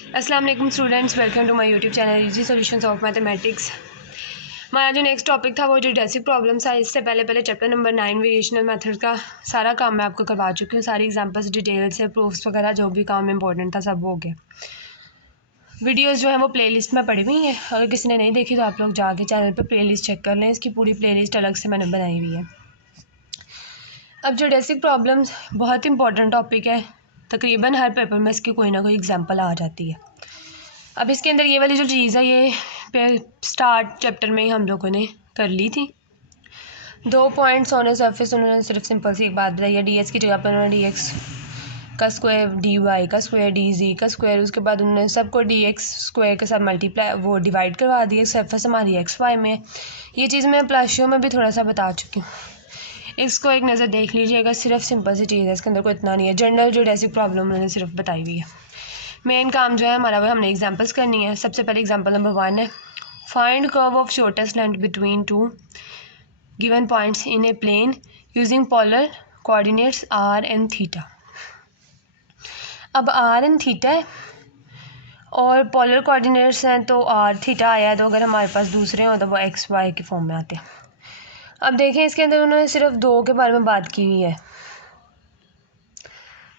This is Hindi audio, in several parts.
अस्सलाम वालेकुम students, welcome to my YouTube channel easy solutions of mathematics. हमारा जो नेक्स्ट टॉपिक था वो जो डेसिक प्रॉब्लम्स था, इससे पहले चैप्टर नंबर 9 वेरिएशनल मेथड का सारा काम मैं आपको करवा चुकी हूँ। सारी एग्जांपल्स डिटेल से प्रूफ्स वगैरह जो भी काम इंपॉर्टेंट था सब हो गया। वीडियोस जो है वो प्लेलिस्ट में पड़ी हुई है, अगर किसी ने नहीं देखी तो आप लोग जाके चैनल पर प्लेलिस्ट चेक कर लें। इसकी पूरी प्लेलिस्ट अलग से मैंने बनाई हुई है। अब जो डेसिक प्रॉब्लम्स बहुत इंपॉर्टेंट टॉपिक है, तकरीबन हर पेपर में इसकी कोई ना कोई एग्जाम्पल आ जाती है। अब इसके अंदर ये वाली जो चीज़ है ये स्टार्ट चैप्टर में ही हम लोगों ने कर ली थी। 2 पॉइंट्स ऑन सरफेस, उन्होंने सिर्फ सिंपल सी एक बात बताई है, डी एस की जगह पर उन्होंने डी एक्स का स्क्वायर, डी वाई का स्क्वायर, डी जी का स्क्वायर, उसके बाद उन्होंने सबको डी एक्स स्क्वायर के साथ मल्टीप्लाई वो डिवाइड करवा दिया। सरफेस हमारी एक्स वाई में, ये चीज़ मैं प्लस में भी थोड़ा सा बता चुकी हूँ। इसको एक नज़र देख लीजिएगा, सिर्फ सिंपल सी चीज़ है, इसके अंदर कोई इतना नहीं है। जनरल जो डेसिक प्रॉब्लम उन्होंने सिर्फ बताई हुई है। मेन काम जो है हमारा वो हमने एग्जांपल्स करनी है। सबसे पहले एग्जांपल नंबर 1 है, find curve of shortest length between two given points in a plane using polar coordinates r and theta. अब आर एंड थीटा है और पोलर कोऑर्डिनेट्स हैं तो आर थीटा आया है, तो अगर हमारे पास दूसरे हों तो वो एक्स वाई के फॉर्म में आते हैं। अब देखें इसके अंदर उन्होंने सिर्फ 2 के बारे में बात की हुई है,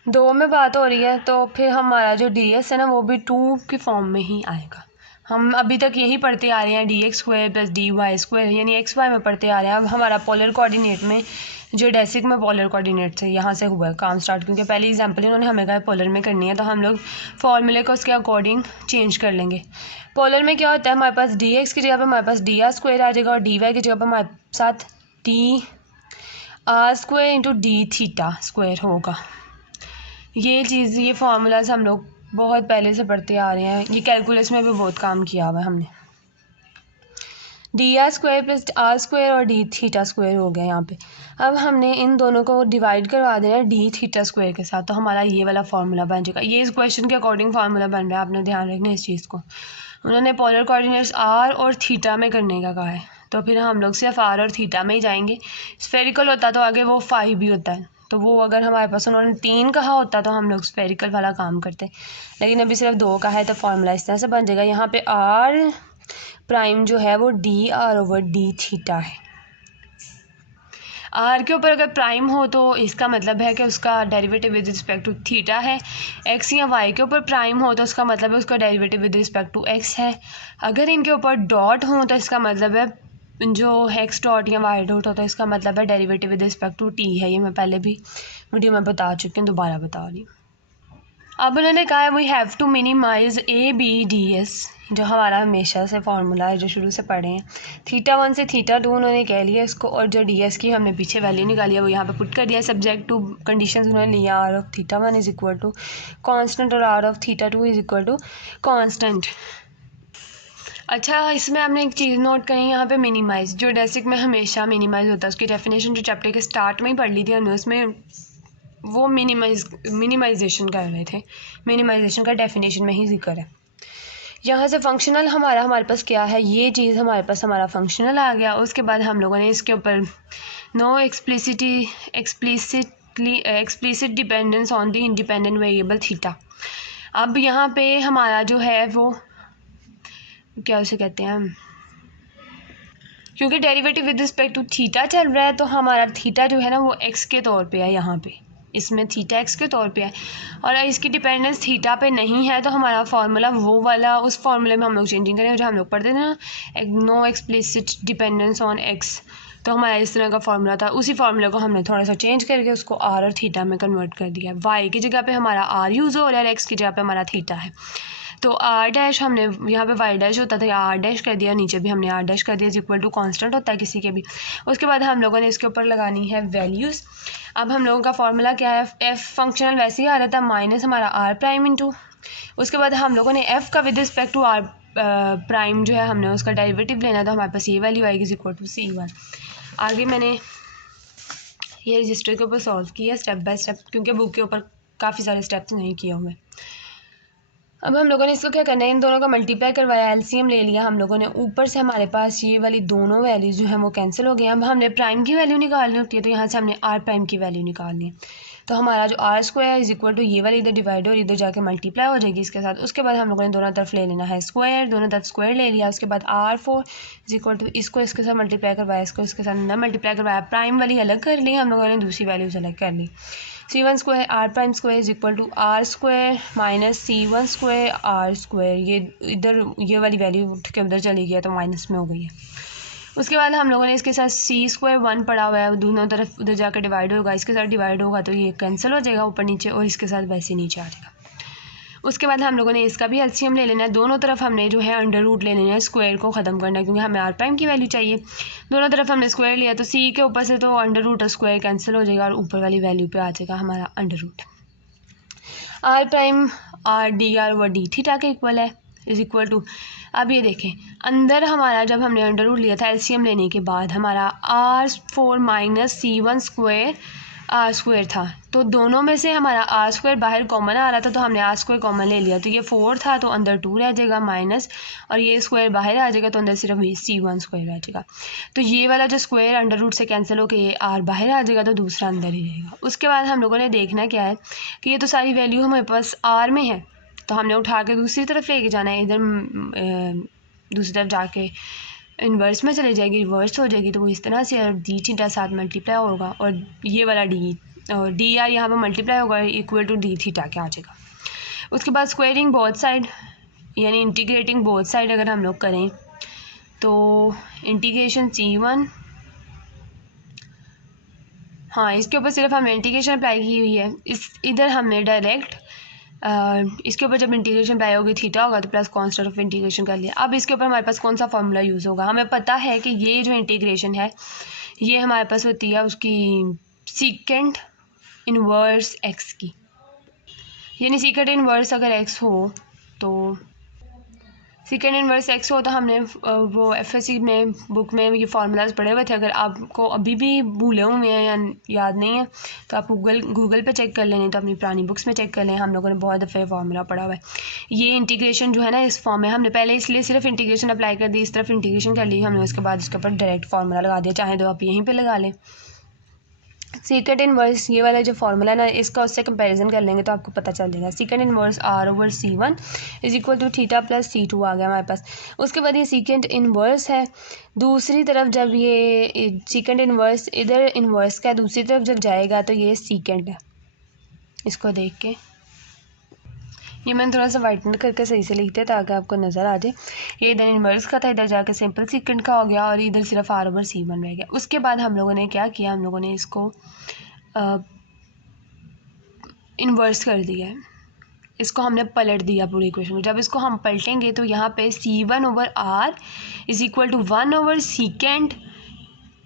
2 में बात हो रही है, तो फिर हमारा जो डी एस है ना वो भी 2 की फॉर्म में ही आएगा। हम अभी तक यही पढ़ते आ रहे हैं, d x square plus d y square, यानी एक्स वाई में पढ़ते आ रहे हैं। अब हमारा पोलर कोऑर्डिनेट में जो डेसिक में पोलर कोऑर्डिनेट से यहाँ से हुआ है काम स्टार्ट, क्योंकि पहली एग्जांपल इन्होंने हमें कहा पोलर में करनी है, तो हम लोग फॉर्मूले को उसके अकॉर्डिंग चेंज कर लेंगे। पोलर में क्या होता है, हमारे पास डी एक्स की जगह पर हमारे पास डी आर स्क्वायर आ जाएगा और डी वाई की जगह पर हमारे साथ D r square into D theta square होगा। ये चीज़, ये फार्मूलाज हम लोग बहुत पहले से पढ़ते आ रहे हैं, ये कैलकुलस में भी बहुत काम किया हुआ है हमने। D r square plus r square और डी थीटा स्क्वायर हो गया यहाँ पे। अब हमने इन दोनों को डिवाइड करवा देना है डी थीटा स्क्वायर के साथ, तो हमारा ये वाला फार्मूला बन जाएगा। ये इस क्वेश्चन के अकॉर्डिंग फार्मूला बन रहा है, आपने ध्यान रखना इस चीज़ को। उन्होंने पोलर कोऑर्डिनेट्स आर और थीटा में करने का कहा है, तो फिर हम लोग सिर्फ आर और थीटा में ही जाएंगे। स्फेरिकल होता तो आगे वो 5 भी होता है, तो वो अगर हमारे पास उन्होंने 3 कहा होता तो हम लोग स्फेरिकल वाला काम करते, लेकिन अभी सिर्फ 2 का है, तो फार्मूला इस तरह से बन जाएगा। यहाँ पे आर प्राइम जो है वो D r over d theta है। आर के ऊपर अगर प्राइम हो तो इसका मतलब है कि उसका derivative with respect to theta है। एक्स या वाई के ऊपर प्राइम हो तो उसका मतलब है उसका derivative with respect to x है। अगर इनके ऊपर डॉट हो तो इसका मतलब है जो एक्स डॉट या वाई डॉट होता है, इसका मतलब है derivative with respect to t है। ये मैं पहले भी वीडियो में बता चुकी हूँ, दोबारा बता रही हूँ। अब उन्होंने कहा है we have to minimise a b d s, जो हमारा हमेशा से फार्मूला है जो शुरू से पढ़े हैं। थीटा 1 से थीटा 2 उन्होंने कह लिया इसको, और जो डी एस की हमने पीछे वैल्यू निकाली है वो यहाँ पे पुट कर दिया। सब्जेक्ट टू कंडीशंस उन्होंने लिया, r of theta 1 is equal to constant और r of theta 2 is equal to constant. अच्छा, इसमें आपने एक चीज़ नोट करी यहाँ पे, मिनिमाइज, जो डेसिक में हमेशा मिनिमाइज होता है उसकी डेफिनेशन जो चैप्टर के स्टार्ट में ही पढ़ ली थी हमने, उसमें वो मिनिमाइजेशन कर रहे थे। मिनिमाइजेशन का डेफिनेशन में ही जिक्र है। यहाँ से फंक्शनल हमारे पास क्या है, ये चीज़ हमारे पास हमारा फंक्शनल आ गया। उसके बाद हम लोगों ने इसके ऊपर no explicit dependence on the independent variable theta. अब यहाँ पे हमारा जो है वो क्या उसे कहते हैं, क्योंकि derivative with respect to theta चल रहा है तो हमारा थीटा जो है ना वो एक्स के तौर पे है, यहाँ पे इसमें थीटा एक्स के तौर पे है, और इसकी डिपेंडेंस थीटा पे नहीं है, तो हमारा फार्मूला वो वाला उस फार्मूले में हम लोग चेंजिंग करेंगे जो हम लोग पढ़ते थे ना, no explicit dependence on x. तो हमारा इस तरह का फार्मूला था, उसी फार्मूले को हमने थोड़ा सा चेंज करके उसको आर और थीटा में कन्वर्ट कर दिया। वाई की जगह पे हमारा आर यूज़ हो रहा है, एक्स की जगह पे हमारा थीटा है, तो आर डैश हमने यहाँ पे वाई डैश होता था, आर डैश कर दिया, नीचे भी हमने आर डैश कर दिया, इज इक्वल टू कॉन्स्टेंट होता है किसी के भी। उसके बाद हम लोगों ने इसके ऊपर लगानी है वैल्यूज़। अब हम लोगों का फार्मूला क्या है, एफ फंक्शनल वैसे ही आ रहा था माइनस हमारा आर प्राइम इंटू, उसके बाद हम लोगों ने एफ़ का with respect to r prime जो है हमने उसका डेरिवेटिव लेना था, हमारे पास ये वैल्यू आएगी इज इक्वल टू C1। आगे मैंने ये रजिस्टर के ऊपर सॉल्व किया स्टेप बाय स्टेप, क्योंकि बुक के ऊपर काफ़ी सारे स्टेप्स नहीं किए हुए। अब हम लोगों ने इसको क्या करना है, इन दोनों का मल्टीप्लाई करवाया, एलसीएम ले लिया हम लोगों ने। ऊपर से हमारे पास ये वाली दोनों वैल्यूज जो हैं वो कैंसिल हो गई। अब हमने प्राइम की वैल्यू निकालनी होती है, तो यहाँ से हमने आर प्राइम की वैल्यू निकालनी है। तो हमारा जो r square is equal to ये वाली इधर डिवाइड और इधर जाके मल्टीप्लाई हो जाएगी इसके साथ। उसके बाद हम लोगों ने दोनों तरफ ले लेना है स्क्वायर, दोनों तरफ स्क्वायर ले लिया। उसके बाद R4 इज इक्वल टू इसको इसके साथ मल्टीप्लाई करवाया, इसको इसके साथ न मल्टीप्लाई करवाया, प्राइम वाली अलग कर ली हम लोगों ने, दूसरी वैल्यूज अलग कर ली। C1 square r prime square is equal to r square minus C1 square r square. ये इधर ये वाली वैल्यू उठ के उधर चली गई है तो माइनस में हो गई है। उसके बाद हम लोगों ने इसके साथ C स्क्वायर 1 पड़ा हुआ है, दोनों तरफ उधर जाकर डिवाइड होगा, इसके साथ डिवाइड होगा तो ये कैंसिल हो जाएगा ऊपर नीचे, और इसके साथ वैसे नीचे आ जाएगा। उसके बाद हम लोगों ने इसका भी एलसीएम ले लेना है, दोनों तरफ हमने जो है अंडर रूट ले लेना है, स्क्वायर को ख़त्म करना है क्योंकि हमें आर प्राइम की वैल्यू चाहिए। दोनों तरफ हमने स्क्वायर लिया तो C के ऊपर से तो अंडर रूट और स्क्वायर कैंसिल हो जाएगा और ऊपर वाली वैल्यू पे आ जाएगा हमारा under root. R prime r d r over d theta के इक्वल है इज इक्वल टू, अब ये देखें अंदर हमारा जब हमने अंडर रूट लिया था एलसीएम लेने के बाद हमारा R4 minus C1 square r square था, तो दोनों में से हमारा आर स्क्वायर बाहर कॉमन आ रहा था तो हमने आर स्क्वायर कॉमन ले लिया, तो ये 4 था तो अंदर 2 रह जाएगा माइनस, और ये स्क्वायर बाहर आ जाएगा तो अंदर सिर्फ C1 स्क्वायर रह जाएगा। तो ये वाला जो स्क्वायर अंडर रूट से कैंसिल होकर ये आर बाहर आ जाएगा तो दूसरा अंदर ही रहेगा। उसके बाद हम लोगों ने देखना क्या है कि ये तो सारी वैल्यू हमारे पास आर में है तो हमने उठा के दूसरी तरफ लेके जाना है, इधर दूसरी तरफ जाके इन्वर्स में चले जाएगी, रिवर्स हो जाएगी, तो वो इस तरह से और डी थीटा साथ मल्टीप्लाई होगा और ये वाला डी आर यहाँ पर मल्टीप्लाई होगा इक्वल टू डी थीटा के आ जाएगा। उसके बाद स्क्वायरिंग बोथ साइड यानी इंटीग्रेटिंग बोथ साइड अगर हम लोग करें तो इंटीग्रेशन C1, हाँ इसके ऊपर सिर्फ हमने इंटीग्रेशन अप्लाई की हुई है, इस इधर हमने डायरेक्ट इसके ऊपर जब इंटीग्रेशन अप्लाई होगी थीटा होगा तो प्लस कॉन्स्टेंट ऑफ इंटीग्रेशन कर लिया। अब इसके ऊपर हमारे पास कौन सा फार्मूला यूज़ होगा, हमें पता है कि ये जो इंटीग्रेशन है ये हमारे पास होती है उसकी सीकेंट इनवर्स एक्स की, यानी सीकेंट इनवर्स अगर एक्स हो तो सीकेंड इनवर्स एक्स हो तो हमने वो एफएससी में बुक में ये फार्मूलाज पढ़े हुए थे, अगर आपको अभी भी भूले हुए हैं या याद नहीं है तो आप गूगल पे चेक कर लें, तो अपनी पुरानी बुक्स में चेक कर लें, हम लोगों ने बहुत दफ़े फार्मूला पढ़ा हुआ है। ये इंटीग्रेशन जो है ना इस फॉर्म में हमने पहले इसलिए सिर्फ इंटीग्रेशन अप्लाई कर दी, इस तरफ इंटीग्रेशन कर ली हमने, उसके बाद इसके ऊपर डायरेक्ट फार्मूला लगा दिया, चाहे तो आप यहीं पर लगा लें। सीकेंड इनवर्स ये वाला जो फार्मूला ना इसका उससे कंपैरिजन कर लेंगे तो आपको पता चल जाएगा। Secant inverse r over C1 is equal to theta plus C2 आ गया हमारे पास। उसके बाद ये सीकेंड इनवर्स है, दूसरी तरफ जब ये सीकेंड इनवर्स इधर इनवर्स का दूसरी तरफ जब जाएगा तो ये सीकेंड है, इसको देख के ये मैंने थोड़ा सा वाइटन करके सही से लिखते ताकि आपको नज़र आ जाए। ये इधर इनवर्स का था, इधर जाके सिंपल सीकेंड का हो गया और इधर सिर्फ आर ओवर C1 रह गया। उसके बाद हम लोगों ने क्या किया, हम लोगों ने इसको इन्वर्स कर दिया है, इसको हमने पलट दिया पूरी इक्वेशन को। जब इसको हम पलटेंगे तो यहाँ पे C1 over R is equal to 1 over secant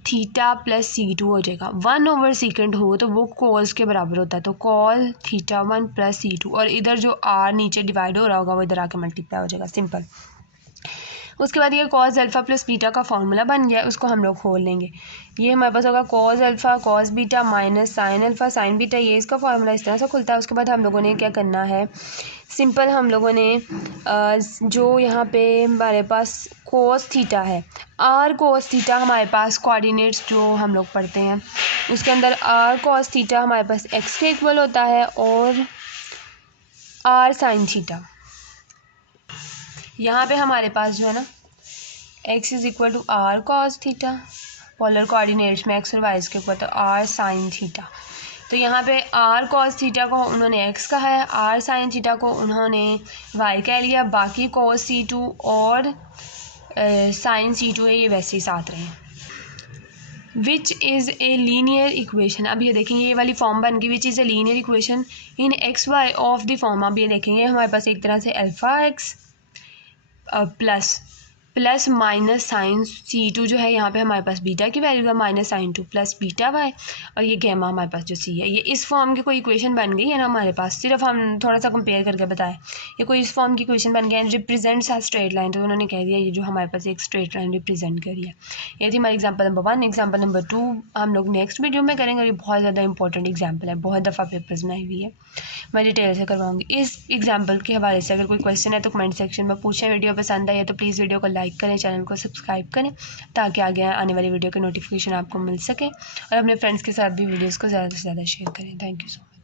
theta plus C2 हो जाएगा। 1 ओवर सीकेंड हो तो वो कॉस के बराबर होता है, तो कॉल थीटा 1 प्लस C2, और इधर जो R नीचे डिवाइड हो रहा होगा वो इधर आके मल्टीप्लाई हो जाएगा, सिंपल। उसके बाद ये कॉस अल्फ़ा प्लस बीटा का फार्मूला बन गया, उसको हम लोग खोल लेंगे। ये हमारे पास होगा cos alpha cos beta minus sine alpha sine beta, ये इसका फार्मूला इस तरह से खुलता है। उसके बाद हम लोगों ने क्या करना है, सिंपल हम लोगों ने जो यहाँ पे हमारे पास कोस थीटा है, आर कोस थीटा हमारे पास कोऑर्डिनेट्स जो हम लोग पढ़ते हैं उसके अंदर आर कोस थीटा हमारे पास एक्स के इक्वल होता है और आर साइन थीटा यहाँ पे हमारे पास जो है ना x is equal to r cos theta, polar coordinates में x और y के ऊपर, तो आर साइन थीटा। तो यहाँ पे आर कॉस थीटा को उन्होंने x कहा है, आर साइन थीटा को उन्होंने y कह लिया, बाकी कॉस C2 और साइन C2 है ये वैसे ही साथ रहे। Which is a linear equation, अब ये देखेंगे ये वाली फॉर्म बन गई, which is a linear equation in x y of the form. अब ये देखेंगे हमारे पास एक तरह से alpha x plus minus sine C2 जो है यहाँ पे हमारे पास बीटा की वैल्यू है minus sine 2 plus beta y, और ये गैमा हमारे पास जो C है, ये इस फॉर्म की कोई इक्वेशन बन गई है ना हमारे पास। सिर्फ हम थोड़ा सा कंपेयर करके बताएं, ये कोई इस फॉर्म की क्वेश्चन बन गया है, रिप्रेजेंट्स आ स्ट्रेट लाइन, तो उन्होंने कह दिया ये जो हमारे पास एक स्ट्रेट लाइन रिप्रेजेंट करी है। ये थी हमारी एग्जाम्पल नंबर 1। एग्जाम्पल नंबर 2 हम लोग नेक्स्ट वीडियो में करेंगे, और ये बहुत ज़्यादा इंपॉर्टेंट एग्जाम्पल है, बहुत दफ़ा पेपर्स में आई हुई है, मैं डिटेल से करवाऊंगी। इस एग्जाम्पल के हवाले से अगर कोई क्वेश्चन है तो कमेंट सेक्शन में पूछें। वीडियो पसंद आई है तो प्लीज़ वीडियो को लाइक करें, चैनल को सब्सक्राइब करें, ताकि आगे आने वाली वीडियो के नोटिफिकेशन आपको मिल सके, और अपने फ्रेंड्स के साथ भी वीडियोज़ को ज़्यादा से ज़्यादा शेयर करें। Thank you so much.